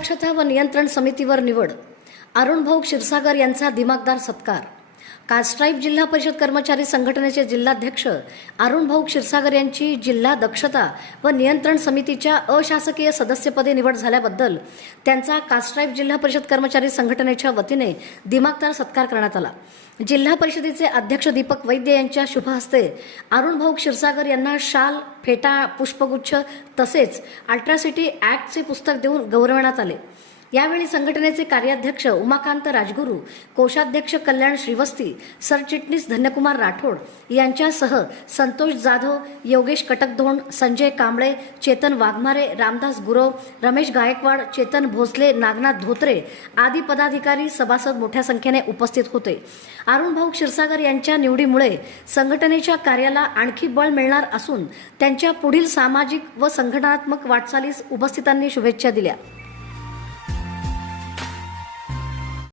दक्षता व नियंत्रण समितीवर निवड. अरुणभाऊ क्षीरसागर यांचा दिमागदार सत्कार. कास्ट्राईब जिल्हा परिषद कर्मचारी संघटनेचे जिल्हाध्यक्ष अरुणभाऊ क्षीरसागर यांची जिल्हा दक्षता व नियंत्रण समितीच्या अशासकीय सदस्यपदी निवड झाल्याबद्दल त्यांचा कास्ट्राईब जिल्हा परिषद कर्मचारी संघटनेच्या वतीने दिमागदार सत्कार करण्यात आला. जिल्हा परिषदेचे अध्यक्ष दीपक वैद्य यांच्या शुभ हस्ते अरुणभाऊ क्षीरसागर यांना शाल, फेटा, पुष्पगुच्छ तसेच अल्ट्रासिटी ॲक्टचे पुस्तक देऊन गौरवण्यात आले. यावेळी संघटनेचे कार्याध्यक्ष उमाकांत राजगुरू, कोषाध्यक्ष कल्याण श्रीवस्ती, सरचिटणीस धन्यकुमार राठोड यांच्यासह संतोष जाधव, योगेश कटकधोंड, संजय कांबळे, चेतन वाघमारे, रामदास गुरव, रमेश गायकवाड, चेतन भोसले, नागनाथ धोत्रे आदी पदाधिकारी, सभासद मोठ्या संख्येने उपस्थित होते. अरुणभाऊ क्षीरसागर यांच्या निवडीमुळे संघटनेच्या कार्याला आणखी बळ मिळणार असून त्यांच्या पुढील सामाजिक व संघटनात्मक वाटचालीस उपस्थितांनी शुभेच्छा दिल्या.